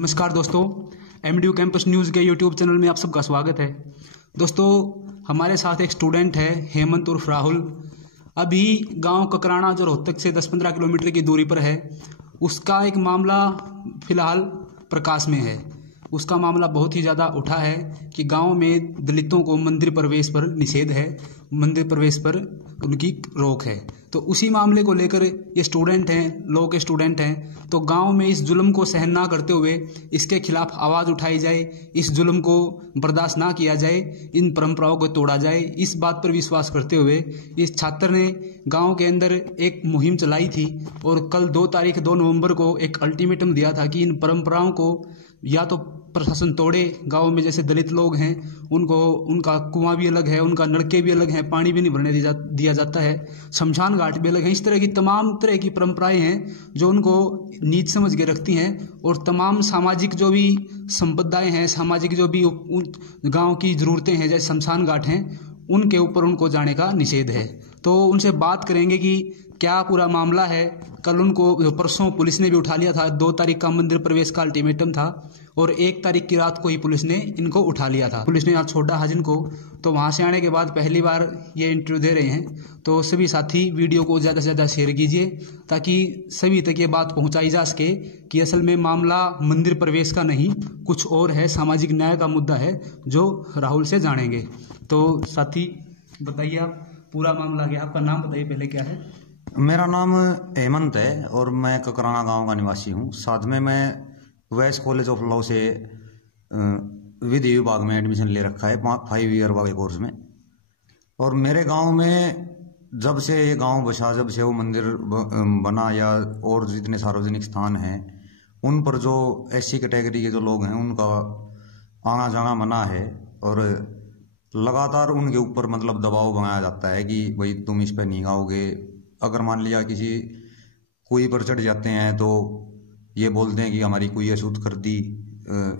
नमस्कार दोस्तों, MDU campus news के यूट्यूब चैनल में आप सबका स्वागत है। दोस्तों, हमारे साथ एक स्टूडेंट है हेमंत उर्फ राहुल। अभी गांव ककराना जो रोहतक से 10-15 किलोमीटर की दूरी पर है, उसका एक मामला फिलहाल प्रकाश में है। उसका मामला बहुत ही ज़्यादा उठा है कि गांव में दलितों को मंदिर प्रवेश पर निषेध है, मंदिर प्रवेश पर उनकी रोक है। तो उसी मामले को लेकर ये स्टूडेंट हैं, लॉ के स्टूडेंट हैं, तो गांव में इस जुल्म को सहन ना करते हुए इसके खिलाफ आवाज़ उठाई जाए, इस जुल्म को बर्दाश्त ना किया जाए, इन परंपराओं को तोड़ा जाए, इस बात पर विश्वास करते हुए इस छात्र ने गांव के अंदर एक मुहिम चलाई थी और कल 2 नवंबर को एक अल्टीमेटम दिया था कि इन परंपराओं को या तो प्रशासन तोड़े। गांव में जैसे दलित लोग हैं उनको उनका कुआं भी अलग है, उनका नलके भी अलग हैं, पानी भी नहीं भरने दिया जाता है, शमशान घाट भी अलग है। इस तरह की तमाम तरह की परंपराएं हैं जो उनको नीच समझ के रखती हैं और तमाम सामाजिक जो भी संपदाएं हैं, सामाजिक जो भी गांव की ज़रूरतें हैं जैसे शमशान घाट हैं, उनके ऊपर उनको जाने का निषेध है। तो उनसे बात करेंगे कि क्या पूरा मामला है। कल उनको परसों पुलिस ने भी उठा लिया था। 2 तारीख का मंदिर प्रवेश का अल्टीमेटम था और 1 तारीख की रात को ही पुलिस ने इनको उठा लिया था। पुलिस ने यहाँ छोड़ा हाजिन को, तो वहाँ से आने के बाद पहली बार ये इंटरव्यू दे रहे हैं। तो सभी साथी वीडियो को ज़्यादा से ज़्यादा शेयर कीजिए ताकि सभी तक ये बात पहुँचाई जा सके कि असल में मामला मंदिर प्रवेश का नहीं, कुछ और है, सामाजिक न्याय का मुद्दा है जो राहुल से जानेंगे। तो साथी बताइए, आप पूरा मामला क्या, आपका नाम बताइए पहले क्या है। मेरा नाम हेमंत है और मैं ककराना गांव का निवासी हूं। साथ में मैं वैस कॉलेज ऑफ लॉ से विधि विभाग में एडमिशन ले रखा है 5 ईयर वाले कोर्स में। और मेरे गांव में जब से ये गांव बसा, जब से वो मंदिर बना या और जितने सार्वजनिक स्थान हैं उन पर जो एससी कैटेगरी के जो लोग हैं उनका आना जाना मना है और लगातार उनके ऊपर मतलब दबाव बनाया जाता है कि भाई तुम इस पर नहीं आओगे। अगर मान लिया किसी कुई पर चढ़ जाते हैं तो ये बोलते हैं कि हमारी कुई अशुद्ध कर दी।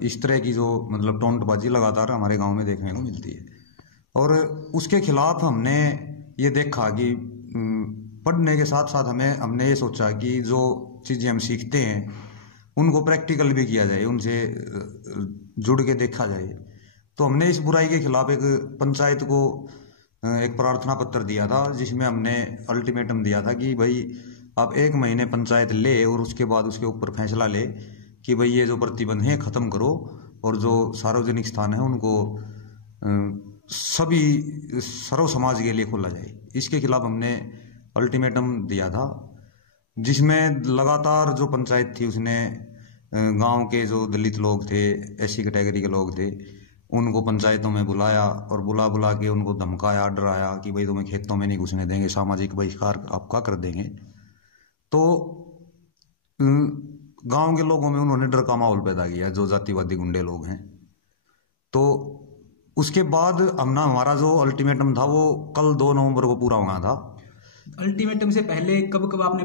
इस तरह की जो मतलब टोंटबाजी लगातार हमारे गांव में देखने को मिलती है। और उसके खिलाफ हमने ये देखा कि पढ़ने के साथ साथ हमने ये सोचा कि जो चीज़ें हम सीखते हैं उनको प्रैक्टिकल भी किया जाए, उनसे जुड़ के देखा जाए। तो हमने इस बुराई के खिलाफ एक पंचायत को एक प्रार्थना पत्र दिया था जिसमें हमने अल्टीमेटम दिया था कि भाई आप 1 महीने पंचायत ले और उसके बाद उसके ऊपर फैसला ले कि भाई ये जो प्रतिबंध है ख़त्म करो और जो सार्वजनिक स्थान है उनको सभी सर्व समाज के लिए खोला जाए। इसके खिलाफ हमने अल्टीमेटम दिया था जिसमें लगातार जो पंचायत थी उसने गांव के जो दलित लोग थे, एससी कैटेगरी के लोग थे, उनको पंचायतों में बुलाया और बुला के उनको धमकाया, डराया कि भाई तुम्हें खेतों में नहीं घुसने देंगे, सामाजिक बहिष्कार आपका कर देंगे। तो गांव के लोगों में उन्होंने डर का माहौल पैदा किया, जो जातिवादी गुंडे लोग हैं। तो उसके बाद हमारा जो अल्टीमेटम था वो कल 2 नवंबर को पूरा होना था। अल्टीमेटम से पहले कब आपने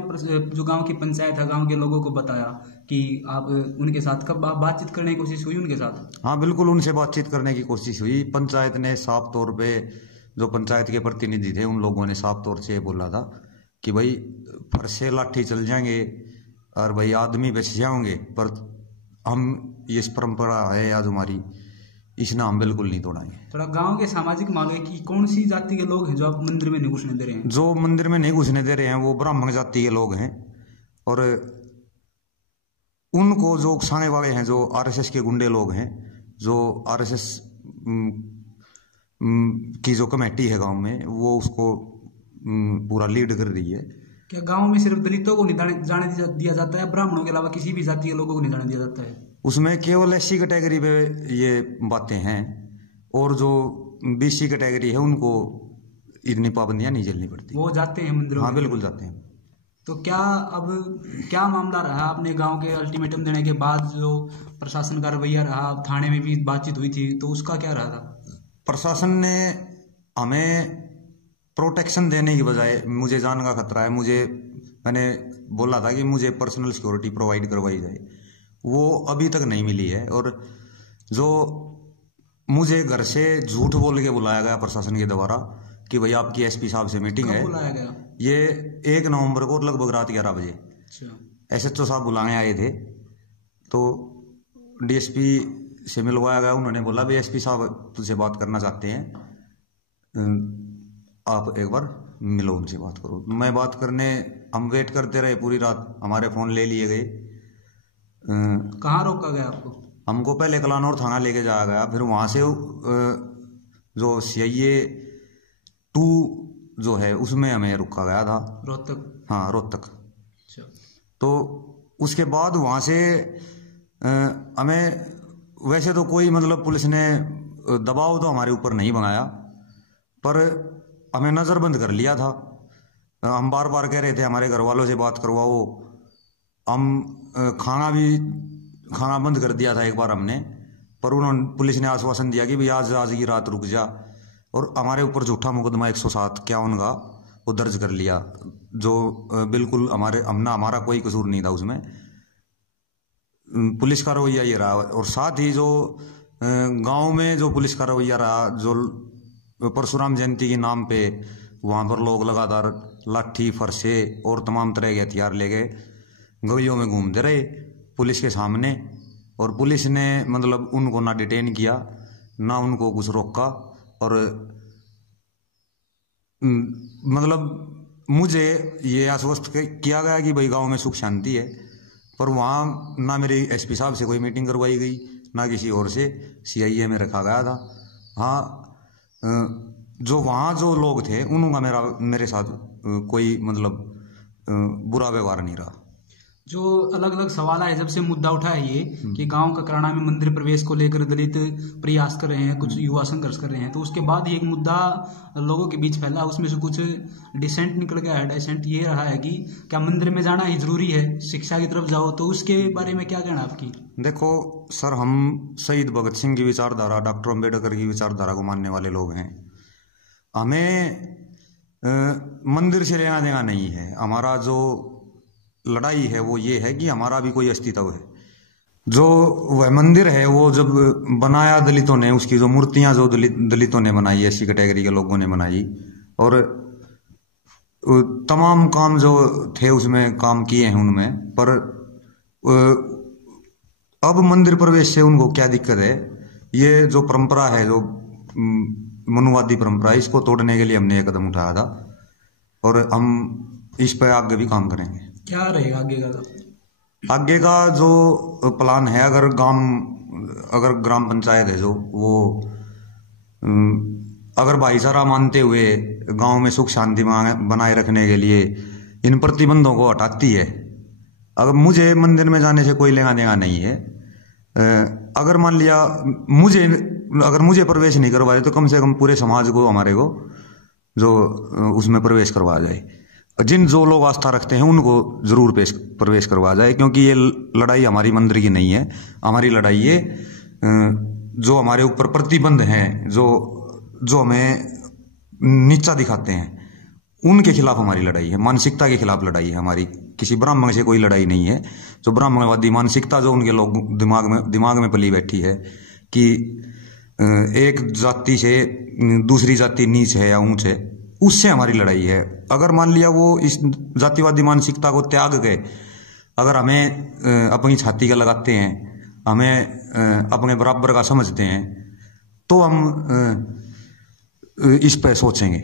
जो गांव की पंचायत है, गांव के लोगों को बताया कि आप उनके साथ कब बातचीत करने की कोशिश हुई उनके साथ? हाँ बिल्कुल, उनसे बातचीत करने की कोशिश हुई। पंचायत ने साफ तौर पे, जो पंचायत के प्रतिनिधि थे उन लोगों ने साफ तौर से बोला था कि भाई फरसे लाठी चल जाएंगे और भाई आदमी बच जाओगे, पर हम ये परंपरा है आज हमारी, इसने हम बिल्कुल नहीं तोड़ाएंगे। थोड़ा गांव के सामाजिक मांग है कि कौन सी जाति के लोग हैं जो आप मंदिर में नहीं घुसने दे रहे हैं? जो मंदिर में नहीं घुसने दे रहे हैं वो ब्राह्मण जाति के लोग हैं और उनको जो उकसाने वाले हैं जो आरएसएस के गुंडे लोग हैं, जो आरएसएस की जो कमेटी है गांव में वो उसको पूरा लीड कर रही है। क्या गांव में सिर्फ दलितों को नहीं जाने दिया जाता है, ब्राह्मणों के अलावा किसी भी जाति के लोगों को नहीं जाने दिया जाता है? उसमें केवल एससी कैटेगरी पे ये बातें हैं और जो बीसी कैटेगरी है उनको इतनी पाबंदियां नहीं झेलनी पड़ती। वो जाते हैं मंदिरों? हाँ बिल्कुल जाते हैं। तो क्या मामला रहा आपने गांव के अल्टीमेटम देने के बाद, जो प्रशासन का रवैया रहा, थाने में भी बातचीत हुई थी, तो उसका क्या रहा था? प्रशासन ने हमें प्रोटेक्शन देने की बजाय, मुझे जान का खतरा है, मैंने बोला था कि मुझे पर्सनल सिक्योरिटी प्रोवाइड करवाई जाए, वो अभी तक नहीं मिली है। और जो मुझे घर से झूठ बोल के बुलाया गया प्रशासन के द्वारा कि भाई आपकी एसपी साहब से मीटिंग है, बुलाया गया? ये 1 नवंबर को लगभग रात 11 बजे एसएचओ साहब बुलाने आए थे। तो डीएसपी से मिलवाया गया। उन्होंने बोला भी एसपी साहब तुझसे बात करना चाहते हैं, आप एक बार मिलो, उनसे बात करो। मैं बात करने, हम वेट करते रहे पूरी रात, हमारे फ़ोन ले लिए गए। कहाँ रोका गया आपको? हमको पहले कलानौर थाना लेके जाया गया, फिर वहाँ से जो CIA 2 जो है उसमें हमें रुका गया था। रोहतक? हाँ, रोहतक। अच्छा। तो उसके बाद वहाँ से हमें वैसे तो कोई मतलब पुलिस ने दबाव तो हमारे ऊपर नहीं बनाया, पर हमें नज़रबंद कर लिया था। हम बार बार कह रहे थे हमारे घर वालों से बात करवाओ, हम खाना बंद कर दिया था एक बार हमने, पर उन्होंने, पुलिस ने आश्वासन दिया कि भाई आज की रात रुक जा, और हमारे ऊपर झूठा मुकदमा 107 का वो दर्ज कर लिया, जो बिल्कुल हमारा कोई कसूर नहीं था उसमें। पुलिस का रवैया ये रहा, और साथ ही जो गांव में जो पुलिस का रवैया रहा, जो परशुराम जयंती के नाम पे वहाँ पर लोग लगातार लाठी, फरसे और तमाम तरह के हथियार लेके गलियों में घूमते रहे पुलिस के सामने, और पुलिस ने मतलब उनको ना डिटेन किया, ना उनको कुछ रोका, और मतलब मुझे ये आश्वस्त किया गया कि भाई गांव में सुख शांति है, पर वहाँ ना मेरी एसपी साहब से कोई मीटिंग करवाई गई, ना किसी और से। CIA में रखा गया था। हाँ, जो वहाँ जो लोग थे उनका मेरे साथ कोई मतलब बुरा व्यवहार नहीं रहा। जो अलग अलग सवाल है, जब से मुद्दा उठा है ये कि गांव ककराना में मंदिर प्रवेश को लेकर दलित प्रयास कर रहे हैं, कुछ युवा संघर्ष कर रहे हैं, तो उसके बाद ये एक मुद्दा लोगों के बीच फैला, उसमें से कुछ डिसेंट निकल गया है। डिसेंट ये रहा है कि क्या मंदिर में जाना ही जरूरी है, शिक्षा की तरफ जाओ, तो उसके बारे में क्या कहना आपकी? देखो सर, हम शहीद भगत सिंह की विचारधारा, डॉक्टर अम्बेडकर की विचारधारा को मानने वाले लोग हैं। हमें मंदिर से लेना देना नहीं है। हमारा जो लड़ाई है वो ये है कि हमारा भी कोई अस्तित्व है। जो वह मंदिर है वो जब बनाया दलितों ने, उसकी जो मूर्तियां जो दलितों ने बनाई, ऐसी कैटेगरी के लोगों ने बनाई, और तमाम काम जो थे उसमें काम किए हैं उनमें, पर अब मंदिर प्रवेश से उनको क्या दिक्कत है? ये जो परंपरा है, जो मनुवादी परंपरा, इसको तोड़ने के लिए हमने एक कदम उठाया था, और हम इस पर आगे भी काम करेंगे। क्या रहेगा आगे का? आगे का जो प्लान है, अगर ग्राम पंचायत है जो, वो अगर भाईचारा मानते हुए गांव में सुख शांति बनाए रखने के लिए इन प्रतिबंधों को हटाती है, अगर मुझे मंदिर में जाने से कोई लेना देना नहीं है, अगर मान लिया मुझे प्रवेश नहीं करवाए, तो कम से कम पूरे समाज को, हमारे को जो उसमें प्रवेश करवाया जाए। जो लोग आस्था रखते हैं उनको जरूर प्रवेश करवा जाए, क्योंकि ये लड़ाई हमारी मंदिर की नहीं है। हमारी लड़ाई ये जो हमारे ऊपर प्रतिबंध हैं, जो हमें नीचा दिखाते हैं, उनके खिलाफ हमारी लड़ाई है। मानसिकता के खिलाफ लड़ाई है हमारी, किसी ब्राह्मण से कोई लड़ाई नहीं है। जो ब्राह्मणवादी मानसिकता जो उनके लोग दिमाग में पली बैठी है कि एक जाति से दूसरी जाति नीच है या ऊंच है, उससे हमारी लड़ाई है। अगर मान लिया वो इस जातिवादी मानसिकता को त्याग गए, अगर हमें अपनी छाती का लगाते हैं, हमें अपने बराबर का समझते हैं, तो हम इस पर सोचेंगे।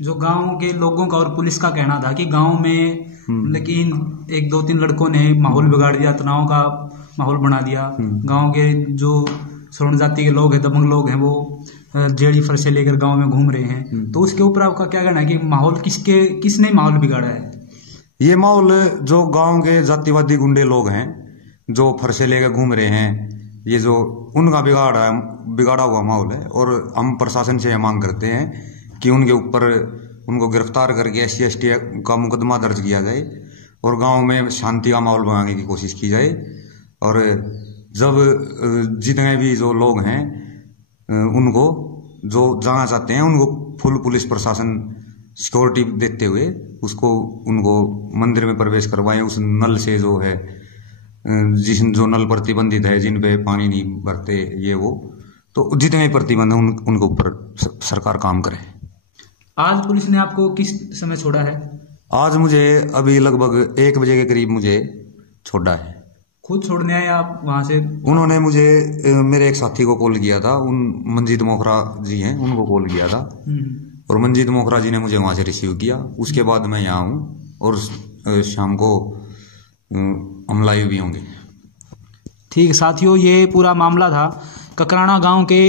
जो गांव के लोगों का और पुलिस का कहना था कि गांव में लेकिन 1-2-3 लड़कों ने माहौल बिगाड़ दिया, तनाव का माहौल बना दिया। गांव के जो स्वर्ण जाति के लोग हैं, दबंग लोग हैं, वो जेड़ी फरसे लेकर गांव में घूम रहे हैं, तो उसके ऊपर आपका क्या कहना है कि माहौल किसने माहौल बिगाड़ा है? ये माहौल जो गांव के जातिवादी गुंडे लोग हैं, जो फरसे लेकर घूम रहे हैं, ये जो उनका बिगाड़ा हुआ माहौल है। और हम प्रशासन से मांग करते हैं कि उनको गिरफ्तार करके SC/ST का मुकदमा दर्ज किया जाए, और गांव में शांति का माहौल बनाने की कोशिश की जाए। और जब जितने भी जो लोग हैं, उनको जो जाना चाहते हैं, उनको फुल पुलिस प्रशासन सिक्योरिटी देते हुए उनको मंदिर में प्रवेश करवाएं। उस नल से जो है, जो नल प्रतिबंधित है, जिन पे पानी नहीं भरते, ये वो, तो जितने प्रतिबंध हैं उनके ऊपर सरकार काम करे। आज पुलिस ने आपको किस समय छोड़ा है? आज मुझे अभी लगभग 1 बजे के करीब मुझे छोड़ा है। खुद छोड़ने आए आप वहाँ से? उन्होंने मुझे मेरे एक साथी को कॉल किया था, उन मंजीत मोखरा जी हैं, उनको कॉल किया था और मंजीत मोखरा जी ने मुझे वहाँ से रिसीव किया। उसके बाद मैं यहाँ हूँ और शाम को हम लाइव भी होंगे। ठीक है साथियों, ये पूरा मामला था। ककराना गांव के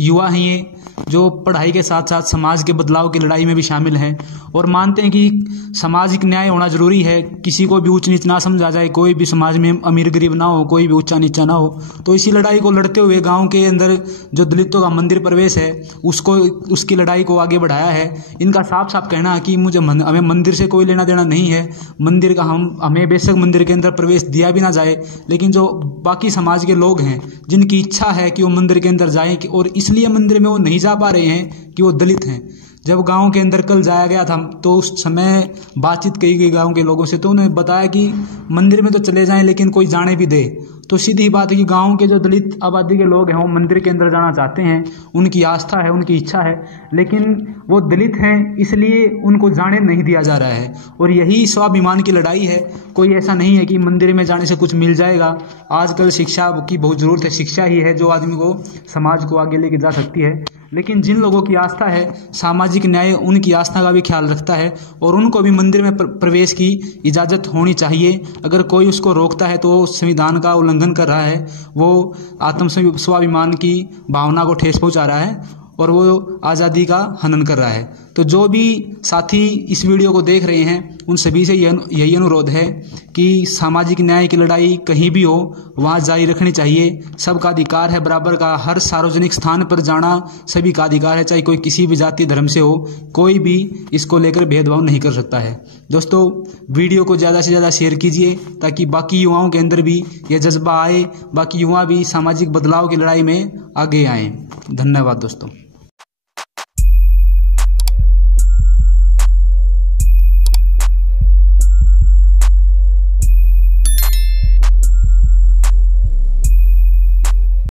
युवा हैं ये, जो पढ़ाई के साथ साथ समाज के बदलाव की लड़ाई में भी शामिल हैं और मानते हैं कि सामाजिक न्याय होना जरूरी है, किसी को भी ऊंच नीच ना समझा जाए, कोई भी समाज में अमीर गरीब ना हो, कोई भी ऊंचा नीचा ना हो। तो इसी लड़ाई को लड़ते हुए गांव के अंदर जो दलितों का मंदिर प्रवेश है उसकी लड़ाई को आगे बढ़ाया है। इनका साफ साफ कहना है कि हमें मंदिर से कोई लेना देना नहीं है, मंदिर का हमें बेशक मंदिर के अंदर प्रवेश दिया भी ना जाए, लेकिन जो बाकी समाज के लोग हैं जिनकी इच्छा है कि वो मंदिर के अंदर जाएं और इसलिए मंदिर में वो नहीं जा पा रहे हैं कि वो दलित हैं। जब गांव के अंदर कल जाया गया था तो उस समय बातचीत की गई गांव के लोगों से, तो उन्होंने बताया कि मंदिर में तो चले जाएं लेकिन कोई जाने भी दे। तो सीधी बात है कि गांव के जो दलित आबादी के लोग हैं वो मंदिर के अंदर जाना चाहते हैं, उनकी आस्था है, उनकी इच्छा है, लेकिन वो दलित हैं इसलिए उनको जाने नहीं दिया जा रहा है। और यही स्वाभिमान की लड़ाई है। कोई ऐसा नहीं है कि मंदिर में जाने से कुछ मिल जाएगा। आजकल शिक्षा की बहुत ज़रूरत है, शिक्षा ही है जो आदमी को समाज को आगे लेके जा सकती है। लेकिन जिन लोगों की आस्था है सामाजिक न्याय, उनकी आस्था का भी ख्याल रखता है और उनको भी मंदिर में प्रवेश की इजाज़त होनी चाहिए। अगर कोई उसको रोकता है तो संविधान का उल्लंघन कर रहा है, वो आत्म स्वाभिमान की भावना को ठेस पहुंचा रहा है और वो आज़ादी का हनन कर रहा है। तो जो भी साथी इस वीडियो को देख रहे हैं उन सभी से यही अनुरोध है कि सामाजिक न्याय की लड़ाई कहीं भी हो वहाँ जारी रखनी चाहिए। सबका अधिकार है बराबर का, हर सार्वजनिक स्थान पर जाना सभी का अधिकार है, चाहे कोई किसी भी जाति धर्म से हो, कोई भी इसको लेकर भेदभाव नहीं कर सकता है। दोस्तों वीडियो को ज़्यादा से ज़्यादा शेयर कीजिए ताकि बाकी युवाओं के अंदर भी यह जज्बा आए, बाकी युवा भी सामाजिक बदलाव की लड़ाई में आगे आएँ। धन्यवाद दोस्तों।